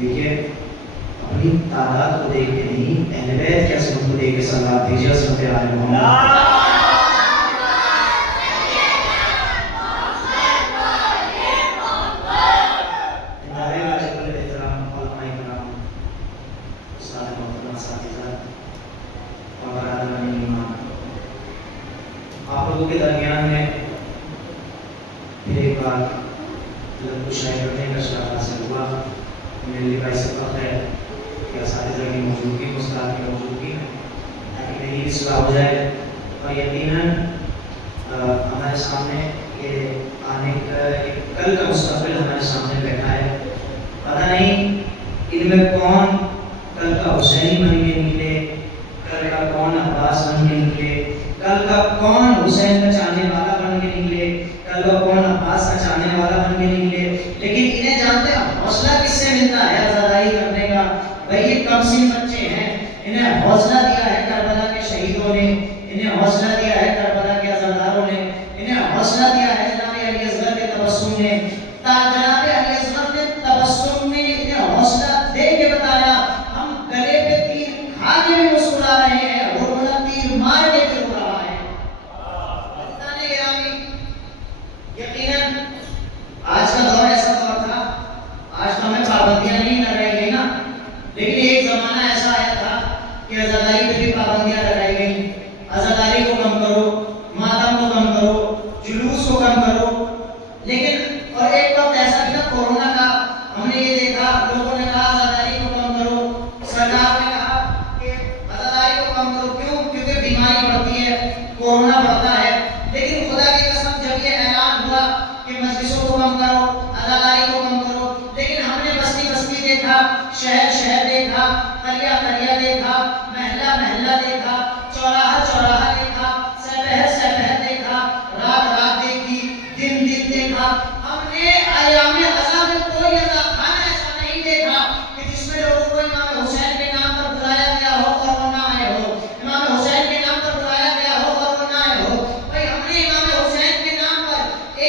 देखिए अपनी तादाद को देख के नहीं, अहले बैत की असमत को देख के सलात दीजिए। असमत आले मोहम्मद। आप लोगों के दरमियान में फिर एक बार शायद करने का शरफ हासिल हुआ। मेरे लिए भाई सब है कि असातिज़ा की मौजूदगी, उस्ताद की मौजूदगी में ताकि मेरी इस्लाह हो जाए। और यकीनन हमारे सामने ये आने का कल का मुस्तक़बिल हमारे सामने बैठा है। पता नहीं इनमें कौन कल का हुसैनी बन के निकले, कल का कौन अब्बास बन के निकले, कल का कौन हुसैन का चाहने वाला बन के निकले, कल का कौन अब्बास का चाहने वाला बन के निकले। लेकिन इन्हें जानते हैं हौसला किससे मिलता है आज़ादाई करने का? भाई ये कम सी बच्चे हैं, इन्हें हौसला दिया है करबला के शहीदों ने, इन्हें हौसला दिया है करबला के आज़ादारों ने, इन्हें हौसला दिया है जनाब अली असगर के तबस्सुम ने। जनाब अली असगर के तबस्सुम ने इन्हें हौसला दे के बताया हम गले पे तीर खा के भी मुस्कुरा रहे हैं और बड़ा तीर मार के भी रो रहा है। बताने गिरामी यकीनन आज का दौर ऐसा दौर था, आज तो हमें पाबंदियां नहीं लगाई गई ना, लेकिन एक जमाना ऐसा आया था कि आज़ादाई पे भी पाबंदियां लगाई गई। आज़ादाई को कम करो, मातम को कम करो, जुलूस को कम करो। लेकिन और एक वक्त ऐसा भी था कोरोना का, हमने ये देखा लोगों ने कहा आज़ादाई को कम करो, सरकार ने कहा कि आज़ादाई को कम करो। क्यों? क्योंकि बीमारी बढ़ती है, कोरोना बढ़ता है। लेकिन खुदा की कसम जब ये ऐलान हुआ कि मजलिसों को कम करो, आज़ादाई को कम करो, लेकिन हमने बस्ती बस्ती देखा, शहर शहर देखा, करिया करिया देखा, महल्ला महल्ला देखा, चौराहा चौराहा देखा, सपहर सपहर देखा, रात रात देखी, दिन दिन देखा। हमने अयाम अज़ा में कोई अज़ा खाना ऐसा नहीं देखा कि जिसमें लोगों को इमाम हुसैन के नाम पर बुलाया गया हो और वो ना आए हो, इमाम हुसैन के नाम पर बुलाया गया हो और वो ना आए हो। भाई हमने इमाम हुसैन के नाम पर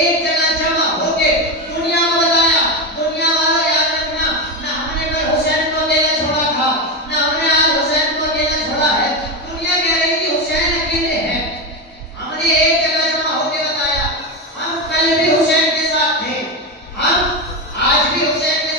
एक जगह जमा होके दुनिया में बताया, दुनिया वालों याद रखना, ना हमने कोई हुसैन को अकेला छोड़ा था, ना हमने आज हुसैन को अकेला छोड़ा है। दुनिया कह रही थी हुसैन अकेले हैं, हमने एक जगह जमा होके बताया हम कल भी हुसैन के साथ थे, हम आज भी हुसैन के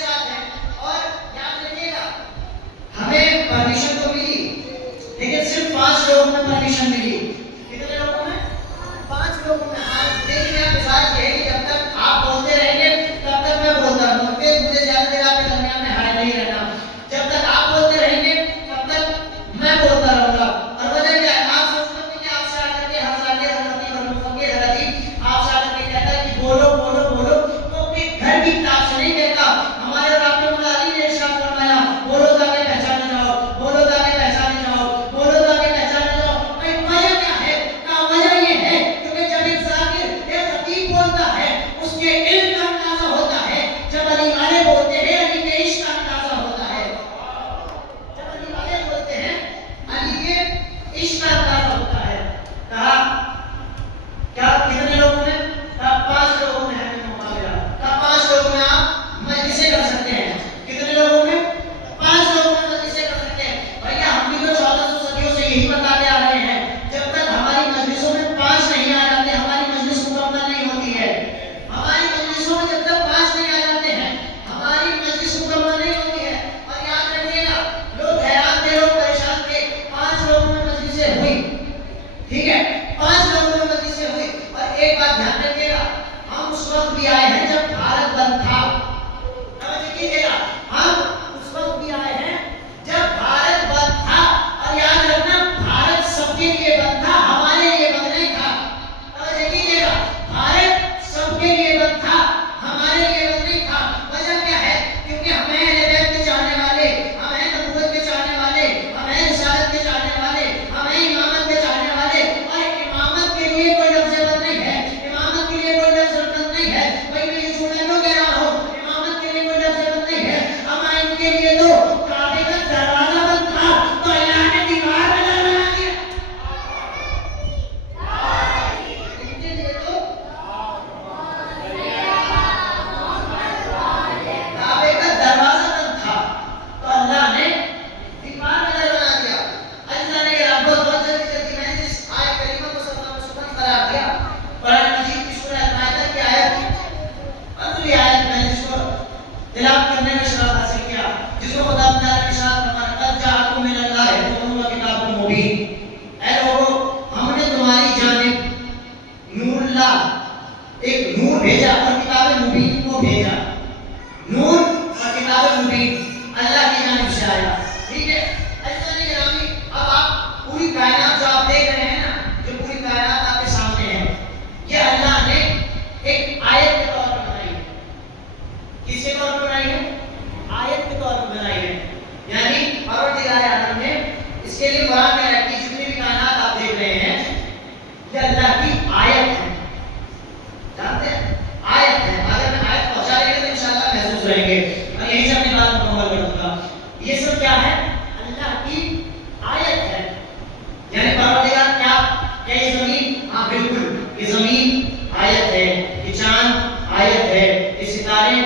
दरियाफ्त करने में शराब हासिल किया, जिसको खुदा ताला ने इरशाद फरमाया कद जाअकुम मिनल्लाहि नूरुन व किताबुम मुबीन। ऐ लोगों, हमने तुम्हारी जानिब नूरुल्लाह, एक नूर भेजा और किताब मुबीन को भेजा। नूर और किताब मुबीन अल्लाह की जानिब से आया। ठीक है, ऐसा नहीं गिरामी। अब आप पूरी कायनात जो आप देख रहे हैं ना, जो पूरी कायनात आपके सामने है, ये अल्लाह ने एक आयत के तौर पर बनाई है। किसके तौर पर बनाई है? आयत के तौर पर बनाई है। यानी परवरदिगार आलम ने इसके लिए कुरान में रखी जितनी भी कायनात आप देख रहे हैं, ये अल्लाह की आयत है। जानते हैं, आयत है। अगर मैं आयत पहुंचा देंगे तो इंशाअल्लाह महसूस रहेंगे। मैं यही से अपनी बात मुकम्मल कर दूंगा। ये सब क्या है? अल्लाह की आयत है। यानी परवरदिगार क्या क्या ये जमीन? हाँ बिल्कुल, ये जमीन आयत है, ये चांद आयत है, ये सितारे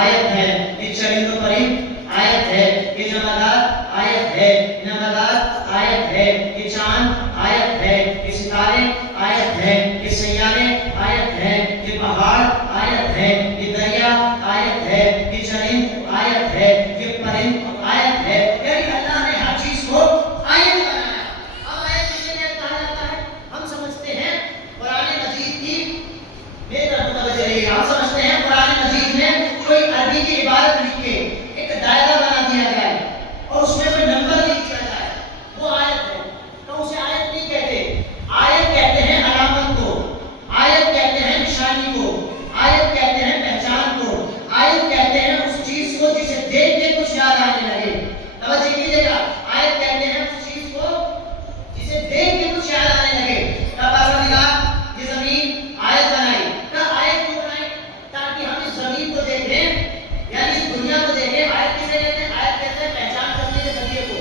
आयत है, ये चरिंद परिंद आयत है, ये जमादार आयत है, नबातात आयत है, ये चांद आयत है, ये सितारे आयत है, ये सैयारे आयत है, ये पहाड़ आयत है, ये दरिया आयत है, ये चरिंद आयत है, ये परिंद आयत है। यानी अल्लाह ने हर चीज को आयत बनाया। अब आयत किसे कहा जाता है? हम समझते हैं कुरान मजीद की हम समझते हैं कुरान मजीद में कोई अरबी की इबारत लिख के एक दायरा बना दिया जाए और उसमें कोई नंबर लिख दिया जाए, वो आयत है। तो उसे आयत नहीं कहते। आयत कहते हैं अलामत को, आयत कहते हैं निशानी को, आयत कहते हैं पहचान को, आयत कहते हैं उस चीज को जिसे देख के कुछ याद आने लगे। तवज्जो कीजिएगा, आयत कहते हैं उस चीज को जिसे देख के कुछ याद आने लगे। तब परवरदिगार ये जमीन आयत बनाई। तब आयत क्यों बनाई? ताकि हम इस जमीन को देखें, यानी इस दुनिया को देखें। आयत किसे कहते हैं? आयत कहते हैं पहचान करने के जरिए को,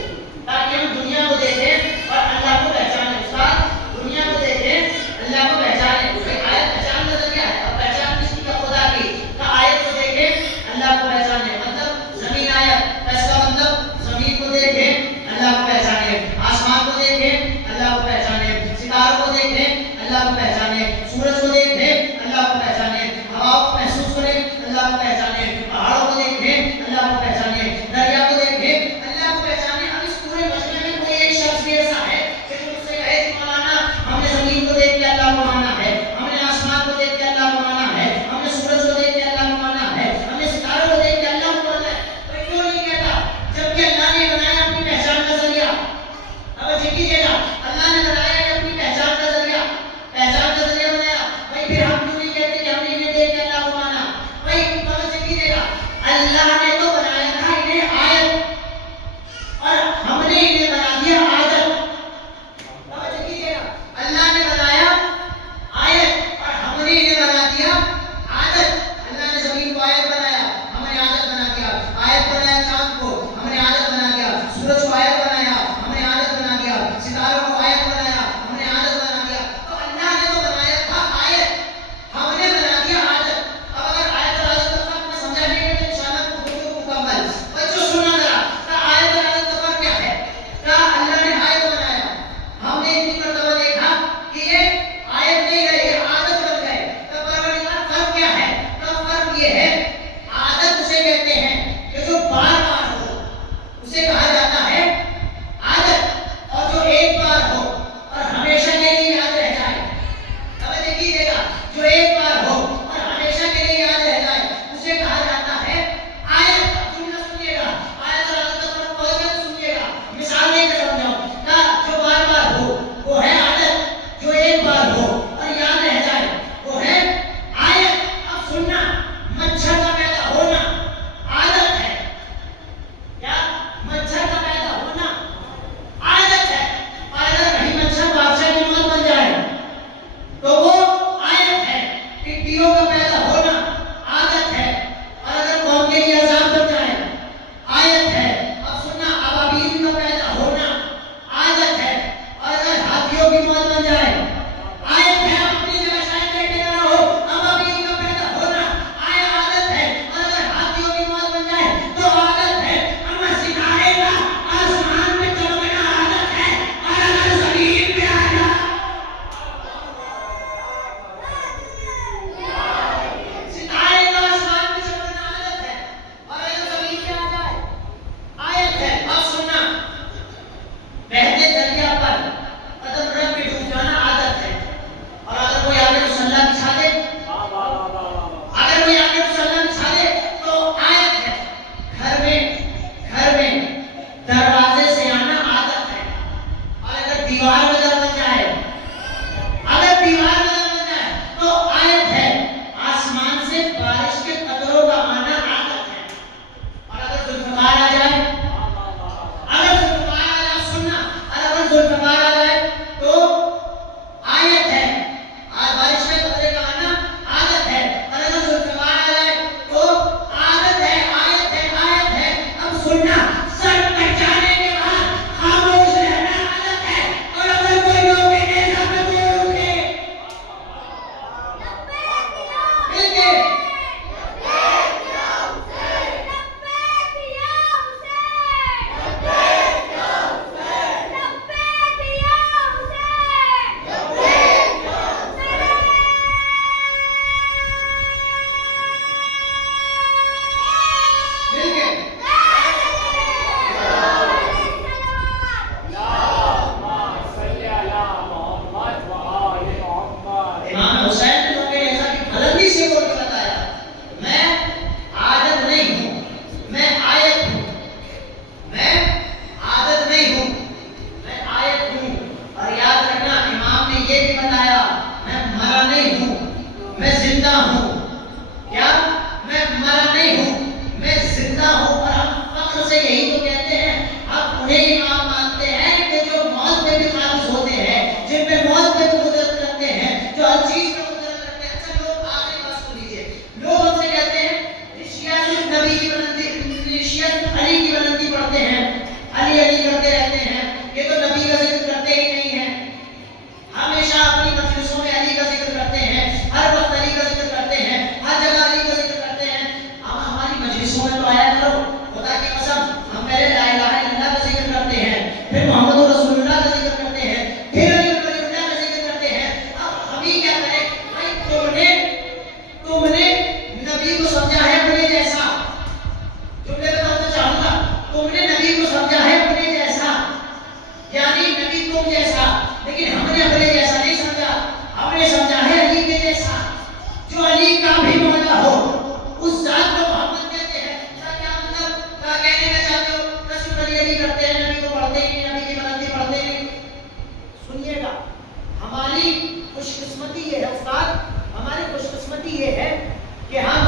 ताकि हम दुनिया को देखें और अल्लाह को पहचानें। उस्ताद, दुनिया को देखें, अल्लाह को पहचानें। आयत पहचान का जरिया है। और पहचान किसकी? का खुदा की। तो आयत को देखें, अल्लाह को पहचानें, मतलब जमीन आयत। इसका मतलब जमीन को देखें, अल्लाह को पहचानें, आसमान को देखें, अल्लाह को पहचानें, सितारों को देखें, अल्लाह को पहचानें, सूरज को देखें, अल्लाह को पहचानें, हवाओं को महसूस करें, अल्लाह को पहचानें, पहाड़ों को देखें, अल्लाह को पहचानें, दरिया को देखें, अल्लाह को पहचानें। अब इस पूरे मजमे में कोई एक शख्स भी ऐसा है कि जो मुझसे कहे कि मौलाना हमने जमीन को देख के अल्लाह को माना है, हमने आसमान को देख के अल्लाह को माना है, हमने सूरज को देख के अल्लाह को माना है, हमने सितारों को देख के अल्लाह को माना है। तो क्यों नहीं कहता? जबकि अल्लाह ने बनाया अपनी पहचान का जरिया। तवज्जो कीजिएगा, अल्लाह ने बनाया है अपनी पहचान का जरिया, पहचान का जरिया बनाया। भाई फिर हम क्यों नहीं कहते कि हमने इन्हें देख के अल्लाह को माना? भाई तवज्जो कीजिएगा, अल्लाह ने तो बनाया था इन्हें आयत और हमने इन्हें बना दिया आदत। तवज्जो कीजिएगा, अल्लाह ने बनाया आयत और हमने इन्हें बना दिया आदत। अल्लाह ने जमीन को आयत बनाया, हमने आदत बना दिया। आयत बनाया चांद को, हमने आदत बना दिया। सूरज को आयत बनाया, हमने आदत बना दिया। सितारों को आयत बनाया, हमने आदत बना दिया। तो अल्लाह ने तो बनाया था आयत, हमने बना दिया आदत। अब अगर आयत और आदत का फर्क में समझा नहीं तो इंशाअल्लाह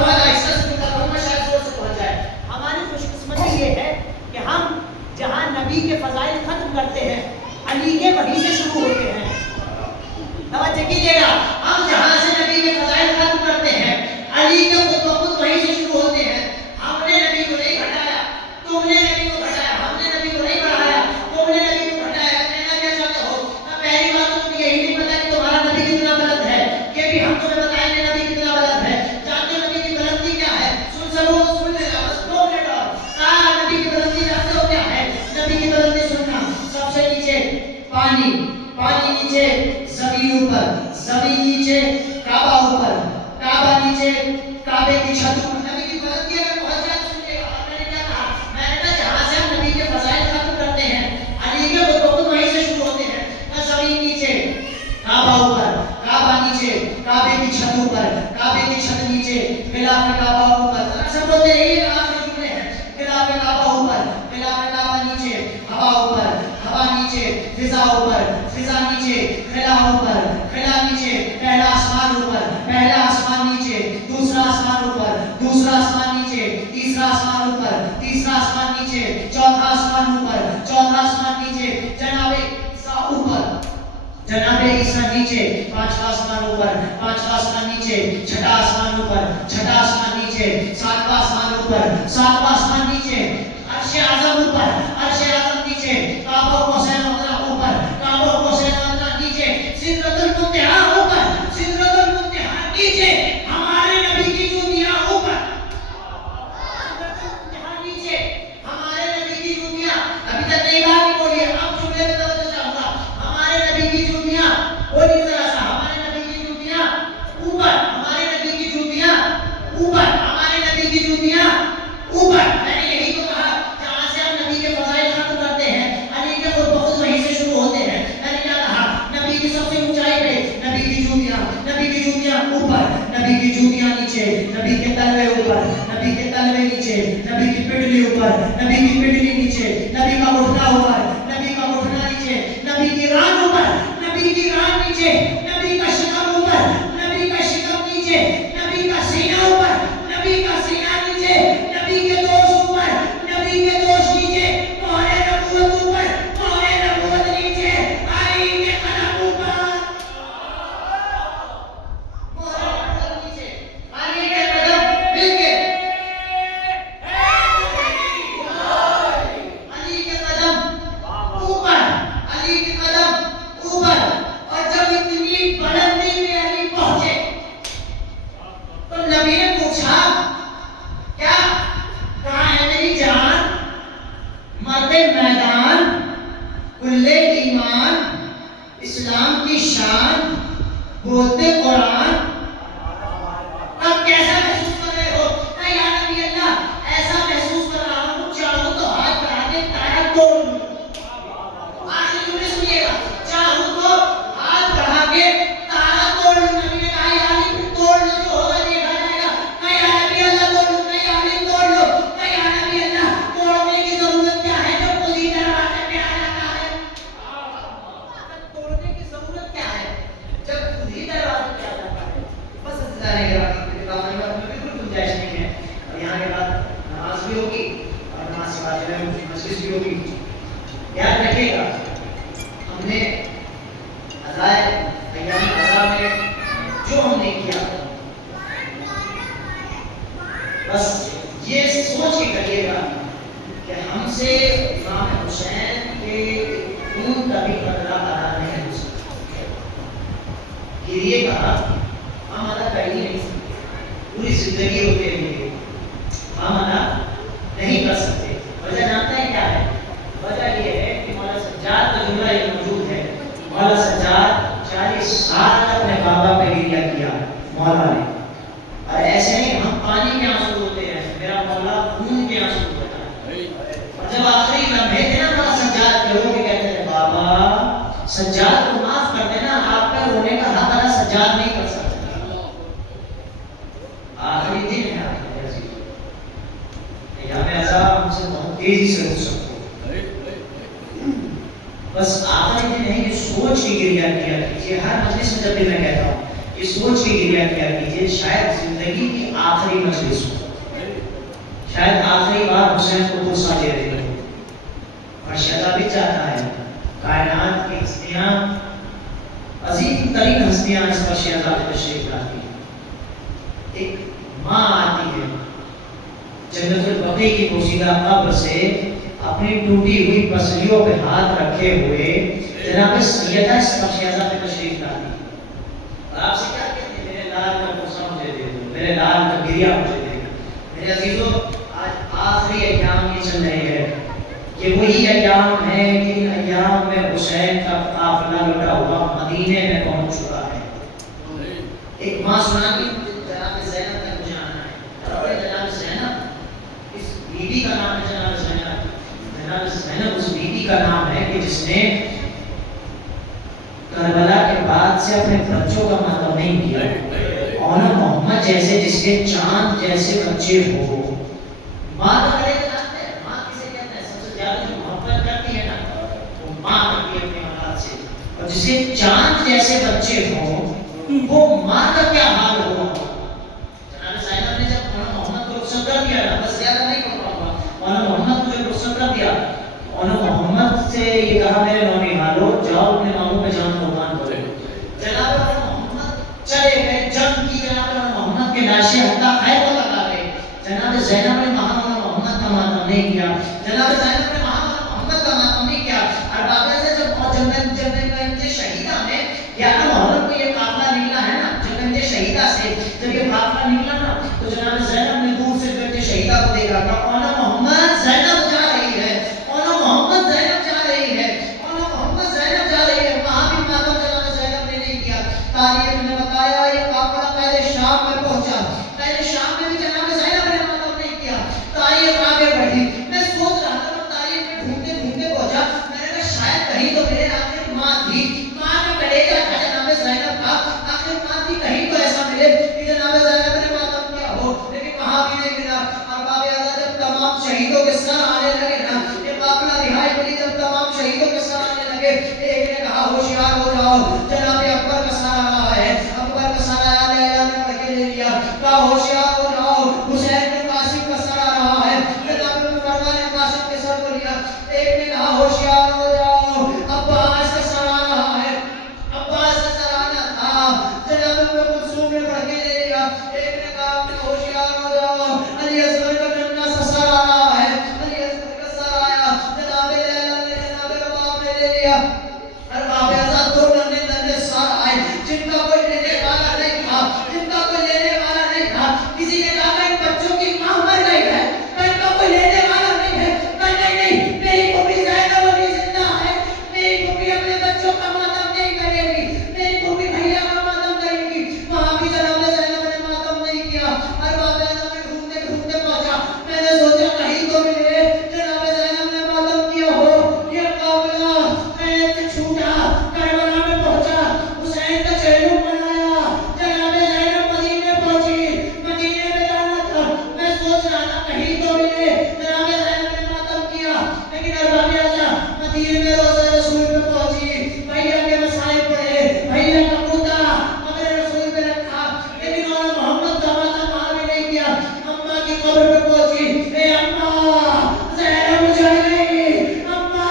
बहुत आहिस्ता से बोल रहा हूँ, शायद जोर से पहुंच जाए। हमारी खुशकिस्मती ये है कि हम जहां नबी के फजाइल खत्म करते हैं, अली के वहीं से शुरू होते हैं। तवज्जो कीजिएगा, हम जहां से नबी के फजाइल खत्म करते हैं, अली के खुद वहीं से शुरू होते हैं। हमने नबी को नहीं घटाया, तुमने नबी को घटाया, हमने नबी को नहीं बढ़ाया, तुमने नबी को घटाया। कहना क्या चाहते हो? पहली बात तो तुम्हें यही नहीं पता कि तुम्हारा नबी कितना बुलंद है, ये भी हम तुम्हें बताएंगे नबी कितना बुलंद है। जानते हो नबी की बुलंदी क्या है? सुन लेना, बस 2 मिनट और। नबी की बुलंदी जानते हो क्या है? नबी की बुलंदी सुनना। सबसे नीचे पानी, पानी नीचे ज़मीन ऊपर, ज़मीन नीचे काबा ऊपर, काबा नीचे काबे की छत ऊपर। नबी की बुलंदी अगर पहुंच जाए तो सुनिएगा। और मैंने क्या कहा? मैंने कहा जहां से हम नबी के फजाइल खत्म करते हैं, अली के खुद वहीं से शुरू होते हैं। ना ज़मीन नीचे काबा ऊपर, काबा नीचे काबे की छत ऊपर, काबे की छत नीचे खिलाफ काबा ऊपर। सब बोलते हैं ये आखिरी जुमले हैं। खिलाफ काबा ऊपर, खिलाफ काबा नीचे हवा ऊपर, हवा नीचे फिजा ऊपर, फिजा नीचे खिला ऊपर, खिला नीचे पहला आसमान ऊपर, पहला आसमान नीचे दूसरा आसमान ऊपर, दूसरा आसमान नीचे तीसरा आसमान ऊपर, तीसरा आसमान नीचे चौथा आसमान ऊपर, चौथा आसमान नीचे जनाबे ईसा ऊपर, जनाबे ईसा नीचे पांचवा आसमान ऊपर, पांचवा आसमान नीचे छठा आसमान ऊपर, छठा आसमान नीचे सातवां आसमान ऊपर, सातवां आसमान नीचे अर्श आज़म ऊपर, अर्श आज़म नीचे काबा हुसैन अदना ऊपर, काबा हुसैन अदना नीचे सिदरतुल मुंतहा ऊपर, सिदरतुल मुंतहा नीचे हमारे नबी की जूतियां ऊपर, सिदरतुल मुंतहा नीचे हमारे नबी की जूतियां। अभी तक नहीं बात नहीं बोली, अब जुमले में तवज्जो चाहूंगा। हमारे नबी की जूतियां बोली जरा सा, हमारे नबी की जूतियां ऊपर, हमारे नबी की जूतियां ऊपर, हमारे नबी की जूतियां ऊपर। मैंने यही तो कहा, जहां से हम नबी के फजाइल खत्म करते हैं, अली के खुद वहीं से शुरू होते हैं। मैंने क्या कहा? नबी की सबसे ऊंचाई पे नबी की जूतियां ऊपर, नबी की जूतियां नीचे, नबी के तलवे ऊपर, नबी के तलवे नीचे, नबी की पिटली ऊपर, नबी की पिटली नीचे, नबी का घुटना ऊपर, नबी का घुटना नीचे, नबी की रान ऊपर, नबी की रान नीचे, नबी का शिकम ऊपर, नबी का शिकम नीचे, नबी का सीना ऊपर, नबी का सीना नीचे, नबी के दोष ऊपर, नबी के दोष नीचे, मोहरे नबूवत ऊपर, मोहरे नबूवत नीचे, अली के कदम ऊपर, मोहरे नबूवत नीचे, अली के कदम मिलके, अली के कदम ऊपर, अली के कदम ऊपर। और जब इतनी बुलंदी में अली पहुंचे तो नबी ने पूछा, क्या कहाँ है मेरी जान, मर्दे मैदान, कुल्ले ईमान, इस्लाम की शान, बोलते कुरान। अब कैसा महसूस कर रहे हो? नहीं या नबी अल्लाह, ऐसा महसूस कर रहा हूँ चाहूँ तो हाथ बढ़ा के तारा तोड़ लूं। आखिर जुमले सुनिएगा, चाहूँ तो हाथ बढ़ा के तारा तोड़ लूं। नबी ने कहा या अली फिर तोड़ लो, जो होगा देखा जाएगा। नहीं या नबी अल्लाह तोड़ लो, नहीं या अली तोड़ लो, नहीं या नबी अल्लाह तोड़ने की जरूरत क्या है जब खुद ही दरवाजे पे आ जाता है? तोड़ने की जरूरत क्या है जब खुद ही दरवाजे पे आ जाता है? बस इंतजार करेगा, बिल्कुल गुंजाइश नहीं है। और यहाँ के बाद नमाज भी होगी और नमाज के बाद जो है मजलिस भी होगी। याद रखिएगा, हमने अज़ाए अय्याम अज़ा में जो हमने किया, बस ये सोच के करिएगा कि हमसे इमाम हुसैन के खून का भी बदला अदा नहीं हो सकता। गिरिएगा, हम अदा कर ही नहीं सकते। पूरी जिंदगी होते हुए हम अदा नहीं कर सकते। वजह जानते हैं क्या है? वजह ये है कि मौला सज्जाद का जुमला ये मौजूद है। मौला सज्जाद 40 साल तक अपने बाबा पे गिरिया किया मौला ने। और ऐसे नहीं हम पानी के आंसू रोते हैं, मेरा मौला खून के आंसू रोता है। और जब आखिरी लम्हे थे ना मौला सज्जाद के, लोग कहते हैं बाबा सज्जाद को माफ कर देना, आपका रोने का हक अदा सज्जाद नहीं कर सकता। आखिरी दिन है आपका अजीज, अय्याम अज़ा हमसे बहुत तेजी से हो सकते। बस आखिरी दिन है, ये सोच के गिरिया किया कीजिए। हर मजलिस में जब भी मैं कहता हूँ ये सोच के गिरिया क्या कीजिए, शायद जिंदगी की आखिरी मजलिस हो, शायद आखिरी बार हुसैन को गुस्सा दे रहे हो। और शहजादा भी चाहता है कायनात की हस्तियां, अजीम तरीन हस्तियां इस पर शहजादा तशरीफ लाती हैं। एक माँ आती है जन्नतुल बक़ी की पोशीदा कब्र से अपनी टूटी हुई पसलियों पे हाथ रखे हुए जनाब सैयदा इस पर शहजादा तशरीफ लाती है। और आपसे क्या कहते हैं, मेरे लाल का गुस्सा मुझे दे दो, मेरे लाल का गिरिया मुझे दे दो। मेरे अजीजों, आज आखिरी अय्याम ये चल रहे हैं, ये वही अय्याम है कि इन अय्याम में हुसैन का काफिला लौटा हुआ मदीने में पहुंच चुका है। एक माँ सुनाती जनाब ज़ैनब तक मुझे आना है, और जनाब ज़ैनब इस बीबी का नाम है, जनाब ज़ैनब उस बीबी का नाम है कि जिसने करबला के बाद से अपने बच्चों का मतलब नहीं किया, और मोहम्मद जैसे जिसके चांद जैसे बच्चे हो। माँ का माँ किसे कहते हैं, सबसे ज्यादा जो मोहब्बत करती है ना वो माँ करती है अपने औलाद से, और जिसके चांद जैसे बच्चे हो वो माँ का क्या हाल होगा। जनाब ज़ैनब ने जब मोहम्मद को रुखसत कर दिया ना, बस ज्यादा नहीं कर पाऊंगा, मोहम्मद को जब रुखसत कर दिया, मोहम्मद से ये कहा मेरे नौनी हालो जाओ अपने मामू पे जान कुर्बान करो। जनाब मोहम्मद चले गए, जंग की जनाब मोहम्मद के लाशें हत्ता खैर को लगा गए। जनाब ज़ैनब ने मोहम्मद का मातम नहीं किया, जनाब ज़ैनब ने मोहम्मद का मातम नहीं किया। और बाबा से जब जब शहीदा में 11 मुहर्रम को ये काफिला निकला है ना, जब शहीदा से जब ये काफिला निकला ना, तो जनाब ज़ैनब ने दूर से जब शहीदा को देखा, कहा मोहम्मद ज़ैनब जा रही है, मोहम्मद ज़ैनब जा रही है, मोहम्मद ज़ैनब जा रही है। वहां भी मातम जनाब ज़ैनब ने नहीं किया। तारीख ने बताया ये काफिला पहले शाम में पहुंचा, पहले शाम में भी जनाब ज़ैनब ने मातम नहीं किया। तारीख आगे बढ़ी, मैं सोच रहा था, मैं तारीख में ढूंढते ढूंढते पहुंचा, मैंने कहा शायद कहीं तो मेरे आखिर माँ थी, माँ का कलेजा था जनाब ज़ैनब का, आखिर माँ थी, कहीं तो ऐसा मिले कि जनाब ज़ैनब ने मातम किया हो, लेकिन वहां भी नहीं मिला। और बाबे आज़ा जब तमाम शहीदों के सर आने लगे ना, ये काफिला रिहाई मिली, जब तमाम शहीदों के सर आने लगे, एक ने कहा होशियार हो जाओ, जनाब अकबर का सर आ रहा है। अकबर का सर आया, लैला ने पढ़ के ले लिया, कहा होशियार हो जाओ, हुसैन के कासिम का सर आ रहा है। जनाब फरमान ने कासिम के सर को लिया। एक ने कहा होशियार हो जाओ, अब्बास का सर आ रहा है, अब्बास का सर आना था, जनाब कुलसूम ने पढ़ के ले लिया। एक ने कहा होशियार हो जाओ, अली असगर का नन्ना सा सर आ रहा है, अली असगर का सर आया। जनाब लैला ने जनाब रबाब ने ले लिया। और बाबे आज़ा दो नन्हे नन्हे सर आए, जिनका कोई लेने वाला नहीं था, जिनका कोई लेने वाला नहीं था। किसी ने कहा इन बच्चों की मां मर गई है, इनका कोई लेने वाला नहीं है। नहीं, मेरी फूफी ज़ैनब अभी जिंदा है, मेरी फूफी अपने बच्चों का मातम नहीं करेगी, मेरी फूफी भैया का मातम करेगी। वहां भी जनाब ज़ैनब ने मातम नहीं किया। और बाबे आज़ा में ढूंढते ढूंढते पहुंचा, मैंने सोचा कहीं तो मिले, जनाब ज़ैनब ने मातम किया हो। ये काफिला ऐसे छूटा, करबला में पहुंचा, हुसैन का चेहरा बनाया, जनाब ज़ैनब मदीने पहुंची, मदीने में जाना था। मैं सोच रहा था कहीं तो मिले, जनाब ज़ैनब ने मातम किया, लेकिन बाबे आज़ा मदीने में रोज़ा रसूल पे पहुंची, भैया के मसाइब पढ़े, भैया का मुद्दा मगर रसूल पे रखा, लेकिन और मोहम्मद का मातम वहां भी नहीं किया। अम्मा की कब्र पे पहुंची, ए अम्मा ज़ैनब उजड़ गई, अम्मा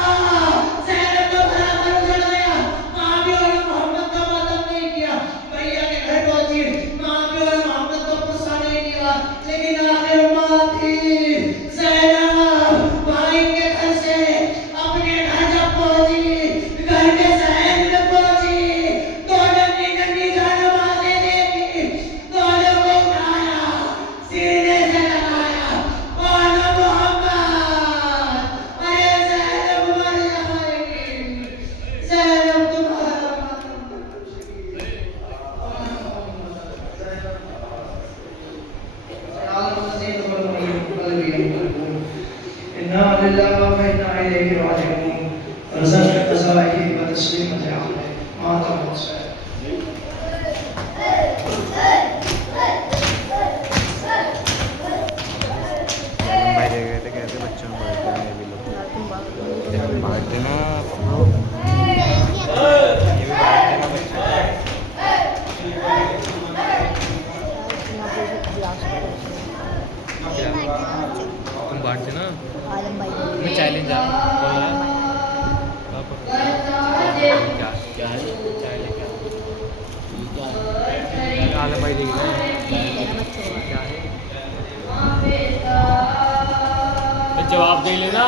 ज़ैनब का भरा घर उजड़ गया। वहां भी और मोहम्मद का मातम नहीं किया। भैया के घर पहुंची, वहां भी और मोहम्मद का गुस्सा नहीं किया, लेकिन आखिर मां थी ज़ैनब भाई के घर से अपने घर जब पहुंची, घर के सहन में पहुंची, तो नन्ही नन्ही जानबाज़ें देखी, दोनों को उठाया, सीने से लगाया, और मोहम्मद, अरे ज़ैनब मर जाएगी, ज़ैनब तुम्हारा मातम करेगी। इन्ना लिल्लाहि व इन्ना इलैहि राजिऊन। रज़क़ क़ज़ाइहि व तस्लीमत अमरिहि मातम हुसैन। भाई दे गए थे कैसे बच्चों को बांटते हैं, ये भी लोग बांटते ना ये भी बांटते ना बच्चे। बाहर से ना आलम भाई मैं चैलेंज आ बोल रहा क्या क्या है आलम भाई देख रहे हैं क्या है तो जवाब दे लेना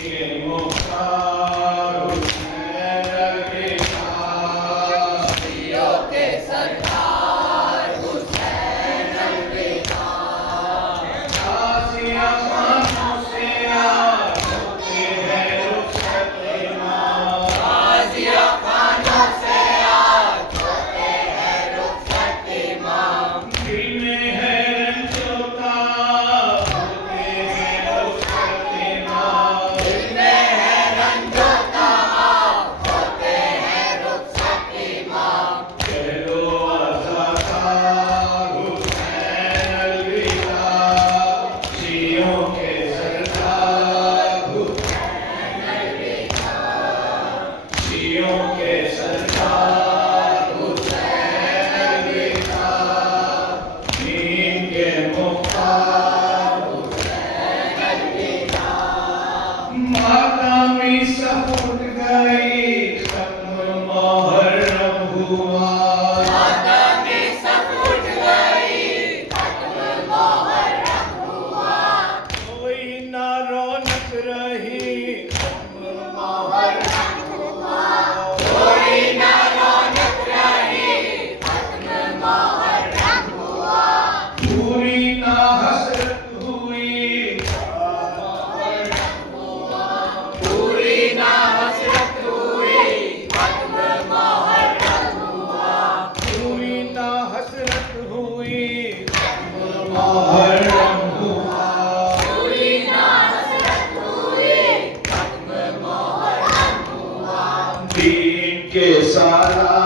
के मुख्तार हुसैन अलविदा, नबियों के सरदार हुसैन अलविदा। गाज़िया खानों से आज होते हैं रुखसत इमाम, गाज़िया खानों से आज होते हैं रुखसत इमाम। दिल में है रंजोता होते हैं रुखसत इमाम, दिल में है रंजोता होते हैं रुखसत इमाम। कह लो अज़ादार हुसैन अलविदा, शियों के सरदार हुसैन अलविदा, शियों के सरदार हुसैन अलविदा, दीन के मुख्तार हुसैन अलविदा। मातमी सब उठ गई खत्म मुहर्रम हुआ, मातमी सब उठ गई खत्म मुहर्रम हुआ। कोई ना रौनक रही खत्म मुहर्रम हुआ, कोई ना रौनक रही खत्म मुहर्रम हुआ। पूरी ना हसरत हुई पूरी ना हसरत हुई खत्म मुहर्रम हुआ। पूरी ना हसरत हुई खत्म मुहर्रम हुआ, पूरी ना हसरत हुई खत्म मुहर्रम हुआ। दीन के सारा